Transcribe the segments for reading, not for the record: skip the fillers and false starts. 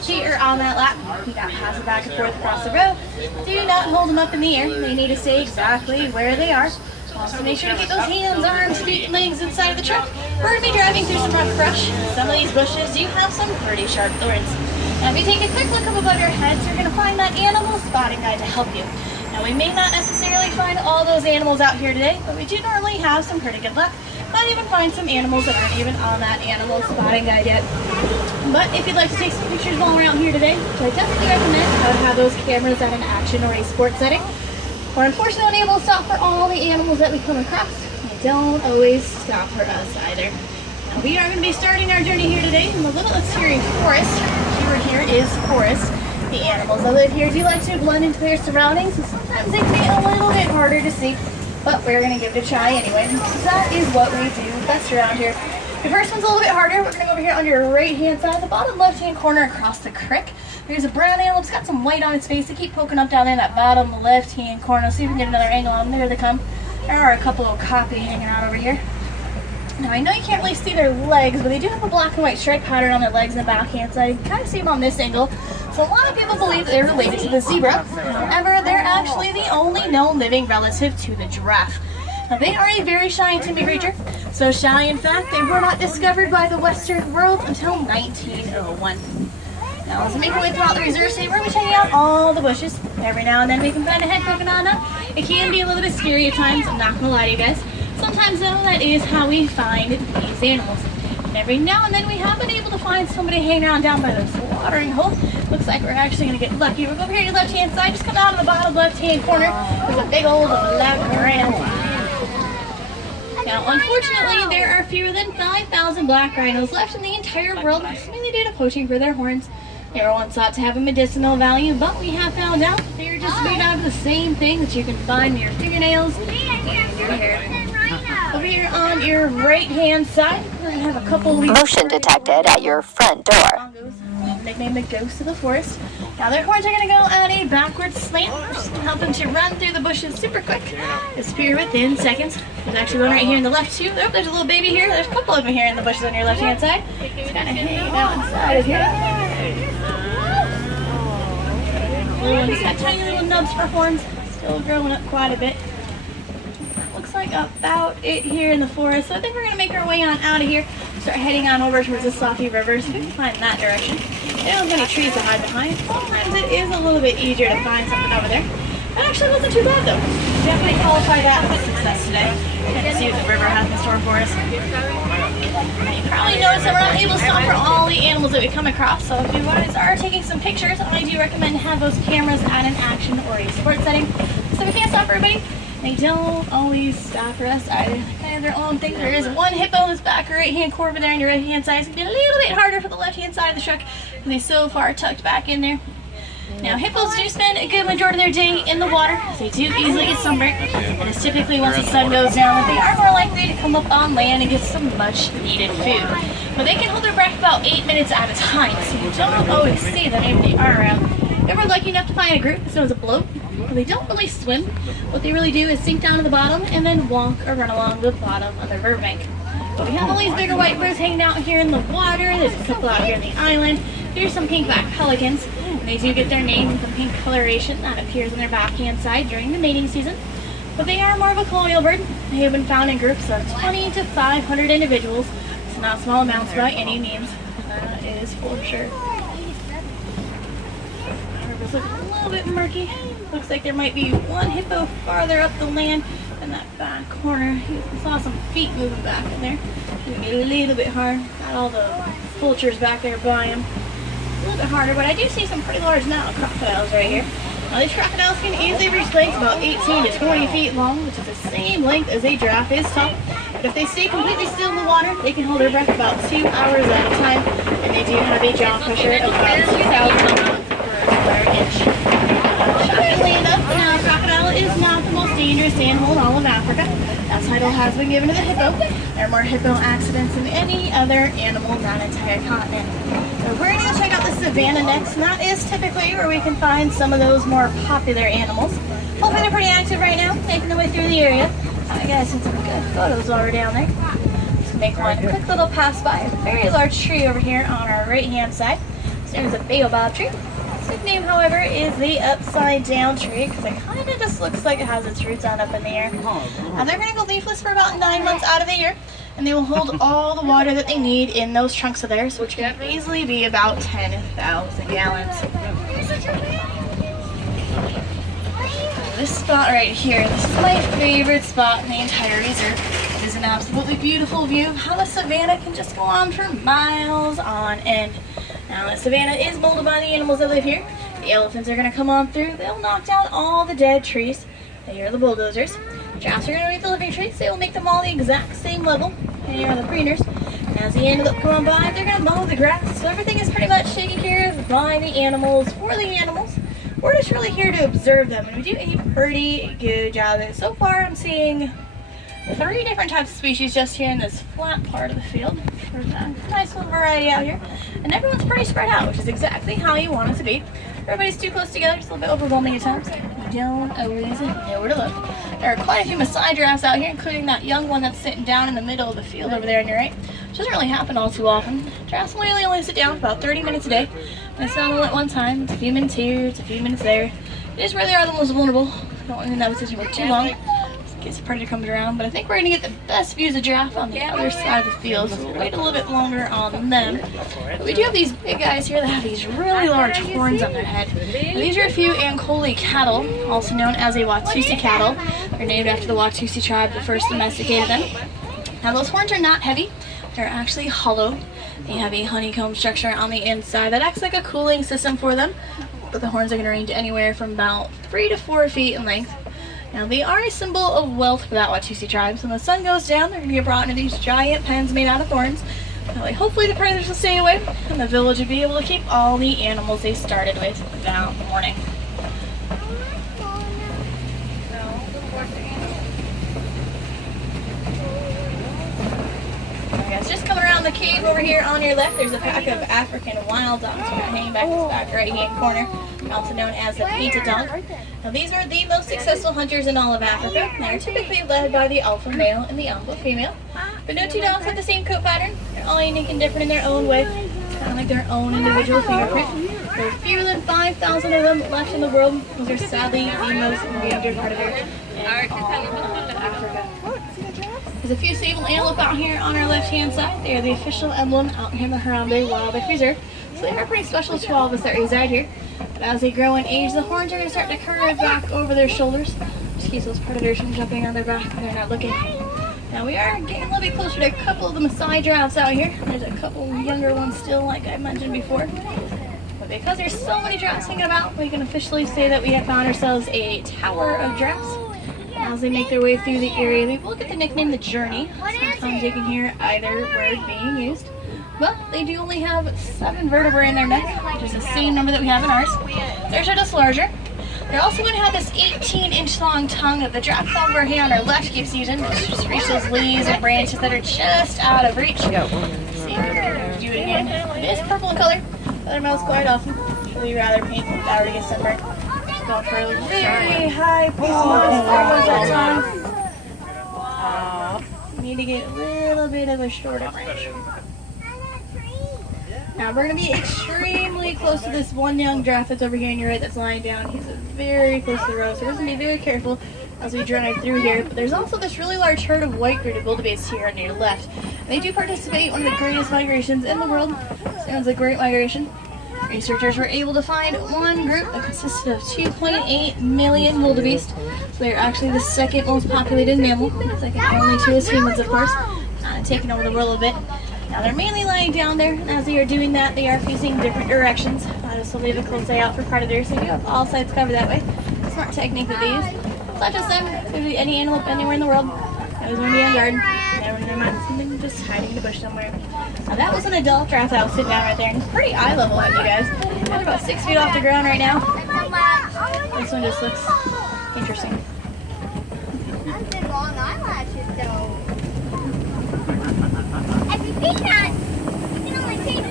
left feet are on that lap. You got to pass it back and forth across the row. Do not hold them up in the air. They need to stay exactly where they are. Also make sure to keep those hands, arms, feet, and legs inside of the truck. We're going to be driving through some rough brush. Some of these bushes do have some pretty sharp thorns. Now if you take a quick look up above your heads, you're going to find that animal spotting guide to help you. Now we may not necessarily find all those animals out here today, but we do normally have some pretty good luck. Might even find some animals that aren't even on that animal spotting guide yet. But if you'd like to take some pictures while we're out here today, which I definitely recommend, I would have those cameras at an action or a sports setting. We're unfortunately unable to stop for all the animals that we come across. They don't always stop for us either. Now we are going to be starting our journey here today in the little obscuring forest. Keyword here is forest. The animals that live here do like to blend into their surroundings, and sometimes they can be a little bit harder to see. But we're going to give it a try anyway. That is what we do best around here. The first one's a little bit harder. We're going to go over here on your right hand side, the bottom left hand corner across the creek. There's a brown animal. It's got some white on its face. They keep poking up down there in that bottom left hand corner. Let's see if we can get another angle on them. There they come. There are a couple of copy hanging out over here. Now I know you can't really see their legs, but they do have a black and white stripe pattern on their legs and the back hand side. You can kind of see them on this angle. So a lot of people believe they're related to the zebra. However, they're actually the only known living relative to the giraffe. Now they are a very shy and timid creature. So shy, in fact, they were not discovered by the Western world until 1901. Now as we make our way throughout the reserve state, we're going to be checking out all the bushes. Every now and then we can find a head poking on up. It can be a little bit scary at times, I'm not going to lie to you guys. Sometimes though, that is how we find these animals. And every now and then we have been able to find somebody hanging around down by this watering hole. Looks like we're actually going to get lucky. We'll go over here to your left hand side, just come out of the bottom left hand corner. There's a big old black rhino. Now unfortunately there are fewer than 5,000 black rhinos left in the entire world, mainly due to poaching for their horns. They were once thought to have a medicinal value, but we have found out they are just made out of the same thing that you can find in your fingernails and your hair. Over here on your right hand side, we're going to have a couple of motion detected at your front door. Nicknamed the ghost of the forest. Now their horns are going to go at a backward slant. We're just going to help them to run through the bushes super quick. Disappear within seconds. There's actually one right here in the left too. Oh, there's a little baby here. There's a couple of them here in the bushes on your left hand side. It's kind of hanging out inside of here. One's got tiny little nubs for horns. Still growing up quite a bit. Looks like about it here in the forest. So I think we're going to make our way on out of here. Start heading on over towards the Sloppy River so we can find that direction. They don't have any trees to hide behind. Sometimes it is a little bit easier to find something over there. That actually wasn't too bad though. Definitely qualify that as a success today. Let's see what the river has in store for us. You probably noticed that we're not able to stop for all the animals that we come across. So if you guys are taking some pictures, I do recommend to have those cameras at an action or a sports setting. So we can't stop for everybody. They don't always stop for us either. They have their own thing. There is one hippo in this back right hand corner there on your right hand side. It's going to be a little bit harder for the left hand side of the truck because they're so far tucked back in there. Now hippos do spend a good majority of their day in the water, so they do easily get sunburned. And it's typically once the sun goes down that they are more likely to come up on land and get some much needed food. But they can hold their breath about 8 minutes at a time, so you don't always see them if they are around. If we're lucky enough to find a group, so it's a bloat. Well, they don't really swim. What they really do is sink down to the bottom and then walk or run along the bottom of the riverbank. But we have all these bigger white birds hanging out here in the water. There's a couple out here on the island. Here's some pink-back pelicans. And they do get their name from pink coloration that appears on their backhand side during the mating season. But they are more of a colonial bird. They have been found in groups of 20 to 500 individuals. It's not small amounts by any means. That is for sure. It's looking a little bit murky. Looks like there might be one hippo farther up the land in that back corner. You saw some feet moving back in there. It's going to be a little bit hard. Got all the vultures back there by him. A little bit harder, but I do see some pretty large now crocodiles right here. Now these crocodiles can easily reach lengths about 18 to 20 feet long, which is the same length as a giraffe is tall. But if they stay completely still in the water, they can hold their breath about 2 hours at a time, and they do have a jaw pressure of about 2,000 pounds per square inch. Shockingly enough, the crocodile is not the most dangerous animal in all of Africa. That title has been given to the hippo. There are more hippo accidents than any other animal on that entire continent. So we're going to go check out the savannah next, and that is typically where we can find some of those more popular animals. Hopefully they're pretty active right now, making their way through the area. I got some good photos while we're down there. Just make one quick little pass by a very large tree over here on our right hand side. This is a baobab tree. Its nickname, however, is the upside down tree because it kind of just looks like it has its roots out up in the air. Now they're going to go leafless for about 9 months out of the year, and they will hold all the water that they need in those trunks of theirs, which can easily be about 10,000 gallons. This spot right here, this is my favorite spot in the entire reserve. It is an absolutely beautiful view of how the savanna can just go on for miles on end. Now the savanna is molded by the animals that live here. The elephants are going to come on through. They'll knock down all the dead trees. They are the bulldozers. Giraffes are going to eat the living trees. They will make them all the exact same level. And here are the preeners. And as the animals come on by, they're going to mow the grass. So everything is pretty much taken care of by the animals, for the animals. We're just really here to observe them, and we do a pretty good job of it. So far, I'm seeing 3 different types of species just here in this flat part of the field. There's a nice little variety out here, and everyone's pretty spread out, which is exactly how you want it to be. Everybody's too close together, it's a little bit overwhelming at times. You don't always know where to look. There are quite a few Maasai giraffes out here, including that young one that's sitting down in the middle of the field over there on your right, which doesn't really happen all too often. Giraffes really only sit down for about 30 minutes a day. And it's not all at one time. It's a few minutes here, it's a few minutes there. It is where they are the most vulnerable. Don't want to that position for too long, just in case a predator comes around. But I think we're going to get the best views of giraffe on the other side of the field, so we'll wait a little bit longer on them. But we do have these big guys here that have these really large horns on their head. Now, these are a few Ankole cattle, also known as a Watusi cattle. They're named after the Watusi tribe that first domesticated them. Now those horns are not heavy. They're actually hollow. They have a honeycomb structure on the inside that acts like a cooling system for them. But the horns are going to range anywhere from about 3 to 4 feet in length. Now they are a symbol of wealth for that Watusi tribe. So when the sun goes down, they're going to get brought into these giant pens made out of thorns. That way hopefully the predators will stay away, and the village will be able to keep all the animals they started with that morning. Just coming around the cave over here on your left, there's a pack of African wild dogs hanging back in this back right-hand corner, also known as the painted dog. Now these are the most successful hunters in all of Africa. They are typically led by the alpha male and the alpha female. But no 2 dogs have the same coat pattern. They're all unique and different in their own way. It's kind of like their own individual fingerprint. There are fewer than 5,000 of them left in the world. Those are sadly the most endangered predator in all of Africa. There's a few sable antelope out here on our left-hand side. They are the official emblem out here in the Harambe Wildlife Reserve. So they are pretty special to all of us that reside here. But as they grow in age, the horns are going to start to curve back over their shoulders, which keeps those predators from jumping on their back when they're not looking. Now we are getting a little bit closer to a couple of the Maasai giraffes out here. There's a couple younger ones still, like I mentioned before. But because there's so many giraffes hanging about, we can officially say that we have found ourselves a tower of giraffes. As they make their way through the area, they will get the nickname the Journey. Sometimes you can hear either word being used. But they do only have 7 vertebrae in their neck, which is the same number that we have in ours. Theirs are just larger. They're also going to have this 18-inch long tongue that the giraffe over here on our left keeps using to just reach those leaves and branches that are just out of reach. See if we can do it again. It is purple in color. Other mouths quite often. It's really rather painful if I were to get sunburned. Going for a very high pace that time. Need to get a little bit of a shorter branch. Now we're going to be extremely close to this one young giraffe that's over here on your right that's lying down. He's very close to the road, so we're going to be very careful as we drive through here. But there's also this really large herd of white-bearded wildebeest here on your left. And they do participate in one of the greatest migrations in the world. Sounds like Great Migration. Researchers were able to find one group that consisted of 2.8 million wildebeest. So they're actually the second most populated mammal, second only to us humans, of course, taking over the world a bit. Now they're mainly lying down there, and as they are doing that, they are facing different directions. So they have a close eye out for predators, so you have all sides covered that way. Smart technique that they use. It's not just them, it could be any antelope anywhere in the world. Always want to be on guard. Never in their mind something just hiding in the bush somewhere. Now that was an adult giraffe that was sitting down right there, and it's pretty eye level out, you guys. They're about 6 feet off the ground right now. This one just looks interesting. That's the long eyelashes, though. If you think that, you can only take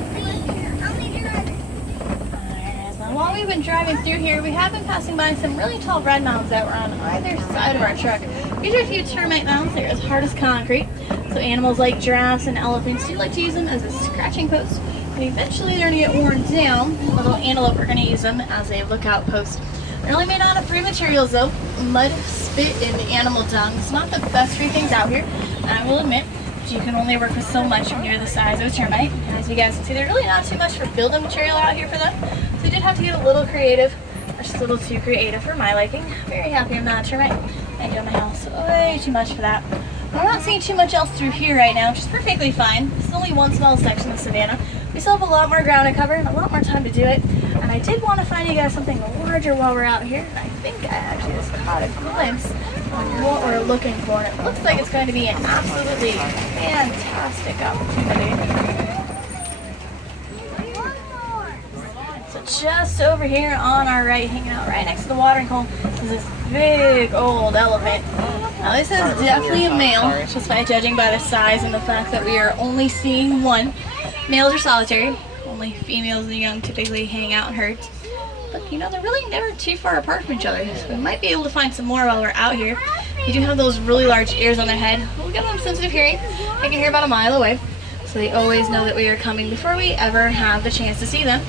how many giraffes? Now while we've been driving through here, we have been passing by some really tall red mounds that were on either side of our truck. These are a few termite mounds. They're as hard as concrete. So animals like giraffes and elephants do like to use them as a scratching post And eventually they're going to get worn down. Little antelope are going to use them as a lookout post. They're only made out of 3 materials though: mud, spit, and animal dung. It's not the best 3 things out here, and I will admit, you can only work with so much when you're the size of a termite. And as you guys can see, there's really not too much for building material out here for them. So I did have to get a little creative, or just a little too creative for my liking. Very happy I'm not a termite. I do my house way too much for that. We're not seeing too much else through here right now, which is perfectly fine. This is only one small section of savanna. We still have a lot more ground to cover and a lot more time to do it. And I did want to find you guys something larger while we're out here. I think I actually just caught a glimpse on what we're looking for. And it looks like it's going to be an absolutely fantastic opportunity. So just over here on our right, hanging out right next to the watering hole, is this big old elephant. Now this is definitely a male, just by judging by the size and the fact that we are only seeing one. Males are solitary. Only females and young typically hang out in herds. But you know, they're really never too far apart from each other. So we might be able to find some more while we're out here. They do have those really large ears on their head. We'll give them sensitive hearing. They can hear about a mile away. So they always know that we are coming before we ever have the chance to see them.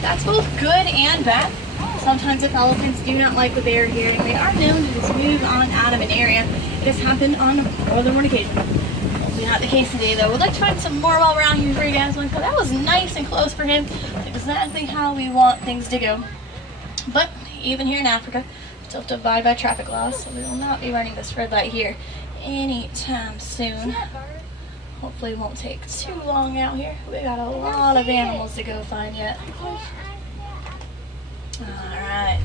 That's both good and bad. Sometimes if elephants do not like what they are hearing, they are known to just move on out of an area. It has happened on more than one occasion. Hopefully not the case today though. We'd like to find some more while we're out here for you guys. Like, well, that was nice and close for him. Exactly how we want things to go. But even here in Africa, we still have to abide by traffic laws, so we will not be running this red light here anytime soon. Hopefully it won't take too long out here. We got a lot of animals to go find yet. Alright.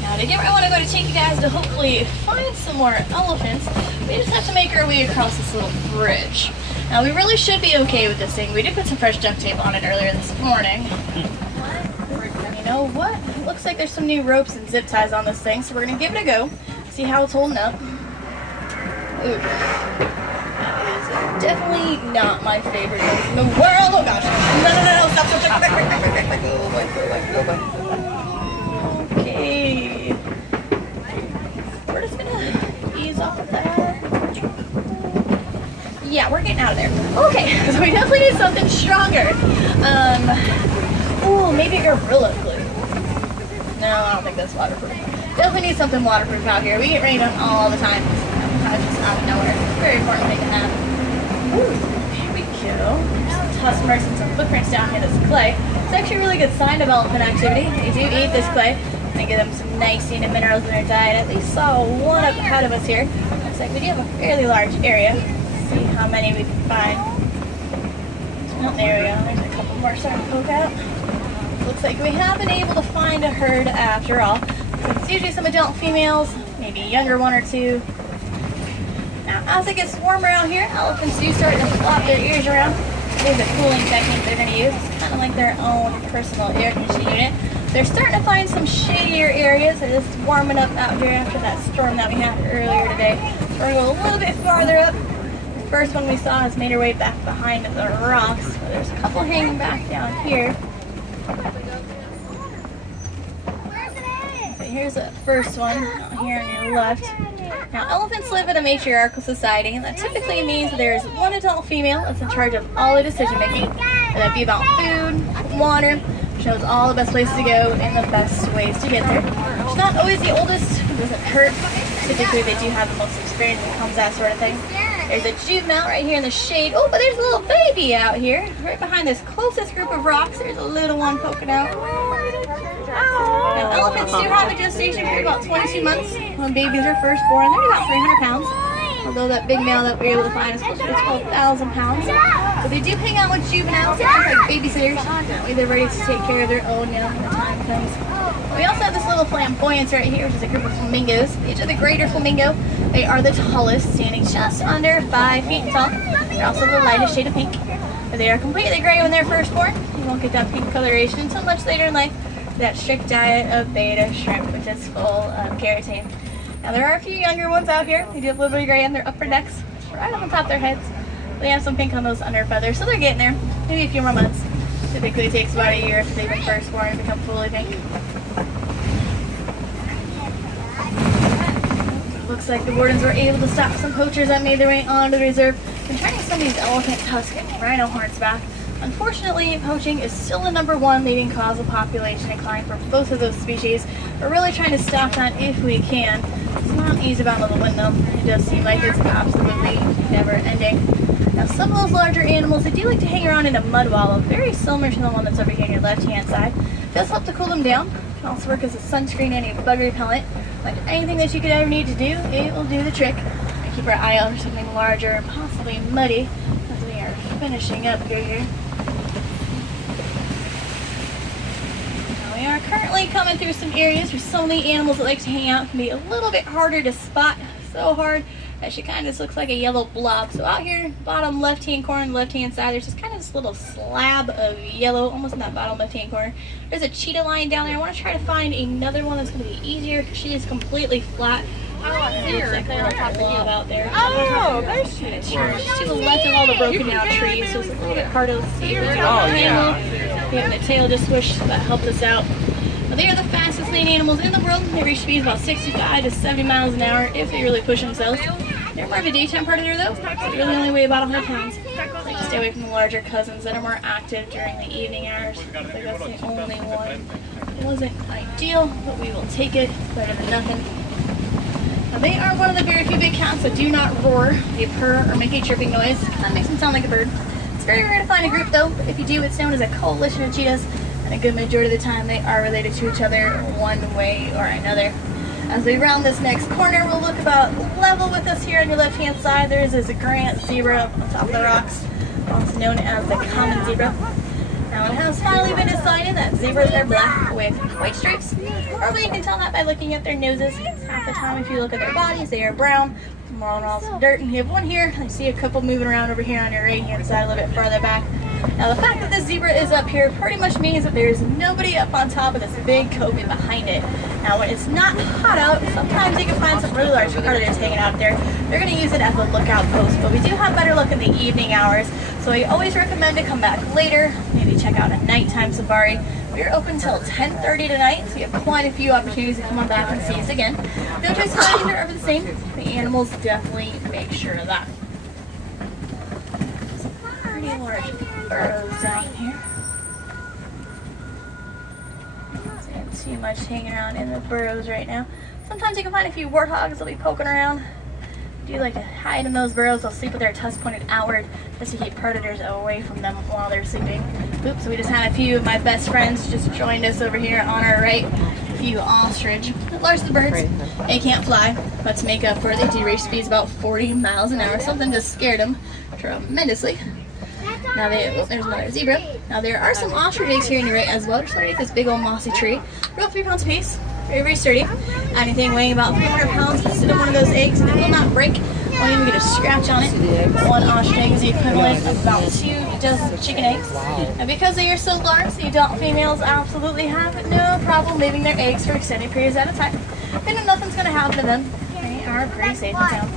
Now to get where I want to go to take you guys to hopefully find some more elephants, we just have to make our way across this little bridge. Now we really should be okay with this thing. We did put some fresh duct tape on it earlier this morning. You know what? It looks like there's some new ropes and zip ties on this thing, so we're going to give it a go, see how it's holding up. Ooh. That is definitely not my favorite thing in the world. Oh gosh. No, stop, back. Okay. We're just gonna ease off of that. Yeah, we're getting out of there. Okay, so we definitely need something stronger. Ooh, maybe gorilla glue. No, I don't think that's waterproof. Definitely need something waterproof out here. We get rained on all the time. Sometimes just out of nowhere. Very important thing to have. Ooh, here we go. Some tusk marks and some footprints down here. This clay. It's actually a really good sign of elephant activity. They do eat this clay. And give them some nice and minerals in their diet. At least saw one up ahead of us here. Looks like we do have a fairly large area. Let's see how many we can find. Oh, there we go. There's a couple more starting to poke out. Looks like we have been able to find a herd after all. So it's usually some adult females, maybe a younger one or two. Now, as it gets warmer out here, elephants do start to flop their ears around. There's a cooling technique they're going to use. It's kind of like their own personal air conditioning unit. They're starting to find some shadier areas. It's warming up out here after that storm that we had earlier today. So we're going to go a little bit farther up. The first one we saw has made her way back behind the rocks. So there's a couple hanging back down here. So here's the first one here on your left. Now, elephants live in a matriarchal society, and that typically means there's one adult female that's in charge of all the decision making. That'd be about food, water, shows all the best places to go and the best ways to get there. She's not always the oldest, it doesn't hurt. Typically they do have the most experience when it comes to that sort of thing. There's a juvenile right here in the shade. Oh, but there's a little baby out here. Right behind this closest group of rocks, there's a little one poking out. Now, elephants do have a gestation period about 22 months when babies are first born. They're about 300 pounds. Although that big male that we were able to find is closer to 12,000 pounds. But they do hang out with juveniles, like babysitters. That way they're ready to take care of their own young when the time comes. We also have this little flamboyance right here, which is a group of flamingos. These are the greater flamingo. They are the tallest, standing just under 5 feet tall. They're also the lightest shade of pink. But they are completely gray when they're first born. You won't get that pink coloration until much later in life. That strict diet of beta shrimp, which is full of keratin. Now there are a few younger ones out here. They do have a little bit of gray on their upper necks, right up on top of their heads. They have some pink on those under feathers, so they're getting there. Maybe a few more months. Typically it takes about a year after they've been first born to become fully pink. Looks like the wardens were able to stop some poachers that made their way onto the reserve and turning some of these elephant tusk and rhino horns back. Unfortunately, poaching is still the #1 leading cause of population decline for both of those species. We're really trying to stop that if we can. It's not an easy battle to win though. It does seem like it's absolutely never ending. Now some of those larger animals, they do like to hang around in a mud wallow, very similar to the one that's over here on your left hand side. It does help to cool them down. It can also work as a sunscreen and a bug repellent. Like anything that you could ever need to do, it will do the trick. We keep our eye out for something larger and possibly muddy as we are finishing up here. We are currently coming through some areas where some of the animals that like to hang out can be a little bit harder to spot. So hard that she kind of just looks like a yellow blob. So out here, bottom left-hand corner, left-hand side, there's just kind of this little slab of yellow, almost in that bottom left-hand corner. There's a cheetah lying down there. I want to try to find another one that's going to be easier because she is completely flat. It looks like a little blob out there. Oh, there's she. She's to the left of all the broken down trees, so it's a little bit harder to see. We have the tail just swish, so that helped us out. But they are the fastest land animals in the world. They reach speeds about 65 to 70 miles an hour if they really push themselves. They're more of a daytime predator though. They really only weigh about 100 pounds. Like to stay away from the larger cousins that are more active during the evening hours. I think that's the only one. It wasn't ideal, but we will take it. It's better than nothing. Now, they are one of the very few big cats that do not roar. They purr or make a chirping noise. That makes them sound like a bird. It's very rare to find a group though, but if you do, it's known as a coalition of cheetahs, and a good majority of the time they are related to each other one way or another. As we round this next corner, we'll look about level with us here on your left hand side. There is this Grant zebra up on top of the rocks, also known as the common zebra. Now it has finally been decided that zebras are black with white stripes. Probably you can tell that by looking at their noses. Half the time if you look at their bodies, they are brown. More on all some dirt. And you have one here. I see a couple moving around over here on your right hand side a little bit farther back. Now the fact that this zebra is up here pretty much means that there's nobody up on top of this big coping behind it. Now when it's not hot out, sometimes you can find some really large predators hanging out there. They're going to use it as a lookout post, but we do have better luck in the evening hours. So I always recommend to come back later, maybe check out a nighttime safari. We are open till 10:30 tonight, so you have quite a few opportunities to come on back and see us again. No choice of are ever the same. The animals definitely make sure of that. Some pretty large burrows down here. Not too much hanging around in the burrows right now. Sometimes you can find a few warthogs that'll be poking around. Do like to hide in those burrows. They'll sleep with their tusks pointed outward just to keep predators away from them while they're sleeping. Oops, we just had a few of my best friends just joined us over here on our right. A few ostrich. Large the birds. They can't fly, but to make up for it, they do reach speeds about 40 miles an hour. Something just scared them tremendously. Now there's another zebra. Now there are some ostrich eggs here in your right as well. They're underneath this big old mossy tree. About 3 pounds apiece. Very, very sturdy. Anything weighing about 300 pounds will sit in one of those eggs and it will not break. Won't even get a scratch on it. One ostrich egg is the equivalent of about 2 dozen chicken eggs. And because they are so large, the adult females absolutely have no problem leaving their eggs for extended periods at a time. They know nothing's going to happen to them. They are pretty safe and sound.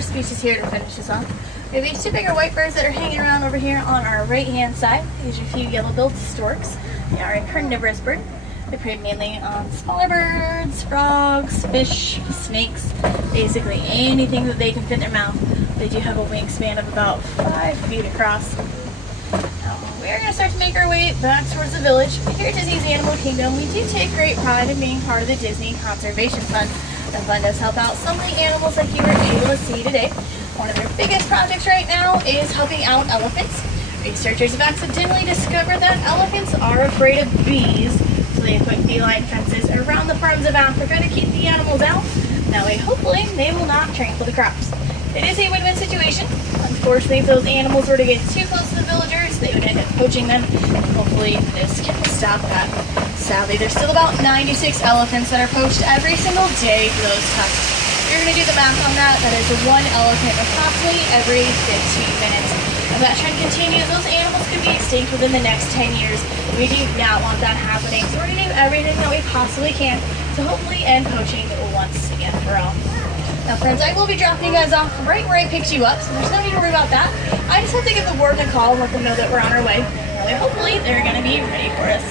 Species here to finish this off. We have these 2 bigger white birds that are hanging around over here on our right hand side. These are a few yellow-billed storks. They are a carnivorous bird. They prey mainly on smaller birds, frogs, fish, snakes, basically anything that they can fit in their mouth. They do have a wingspan of about 5 feet across. Now, we're going to start to make our way back towards the village. Here at Disney's Animal Kingdom, we do take great pride in being part of the Disney Conservation Fund. The fund does help out some of the animals like you were able to see today. One of their biggest projects right now is helping out elephants. Researchers have accidentally discovered that elephants are afraid of bees, so they put beeline fences around the farms of Africa to keep the animals out. That way, hopefully, they will not trample the crops. It is a win-win situation. Unfortunately, if those animals were to get too close to the villagers, they would end up poaching them. Hopefully, this can stop that. Sadly, there's still about 96 elephants that are poached every single day for those tusks. If you're going to do the math on that, that is 1 elephant approximately every 15 minutes. If that trend continues, those animals could be extinct within the next 10 years. We do not want that happening, so we're going to do everything that we possibly can to hopefully end poaching once and for all. Now friends, I will be dropping you guys off right where I picked you up, so there's no need to worry about that. I just have to give the warden a call and let them know that we're on our way. And hopefully they're gonna be ready for us.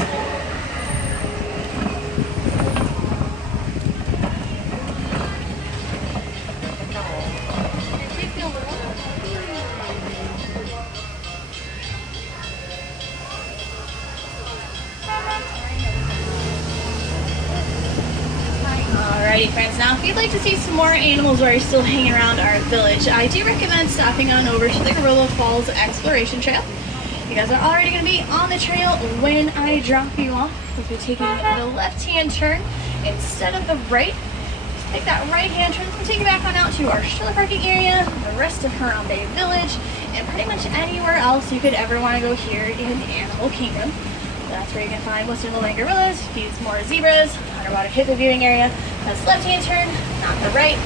Alrighty friends, now if you'd like to see some more animals while you're still hanging around our village, I do recommend stopping on over to the Gorilla Falls Exploration Trail. You guys are already going to be on the trail when I drop you off. We'll be taking the left-hand turn instead of the right. Just take that right-hand turn and take you back on out to our stroller parking area, the rest of Harambe Village, and pretty much anywhere else you could ever want to go here in Animal Kingdom. That's where you can find western lowland gorillas, a few more zebras, underwater hippo viewing area. That's left-hand turn, not the right.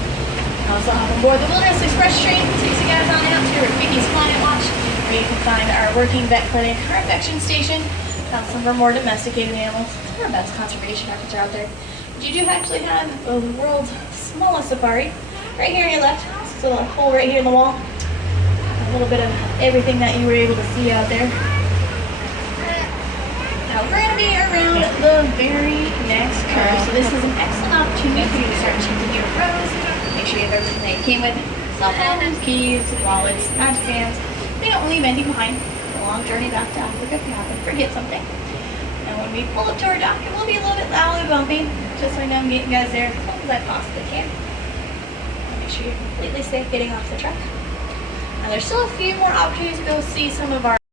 Also hop on board the Wilderness Express train, takes you guys on out to Rafiki's Planet Watch, where you can find our working vet clinic, our infection station, some of our more domesticated animals, some of our best conservation efforts are out there. But you do actually have the world's smallest safari right here on your left. It's a little hole right here in the wall. A little bit of everything that you were able to see out there. Now we're going to be around the very next curve, so this is an excellent opportunity for you to start checking your rows. Make sure you have everything that you came with: cell phones, keys, wallets, magic bands. They don't leave anything behind. It's a long journey back to Africa if you happen to forget something. And when we pull up to our dock, it will be a little bit loud and bumpy, just so I know I'm getting you guys there as close as I possibly can. Make sure you're completely safe getting off the truck. Now there's still a few more opportunities to go see some of our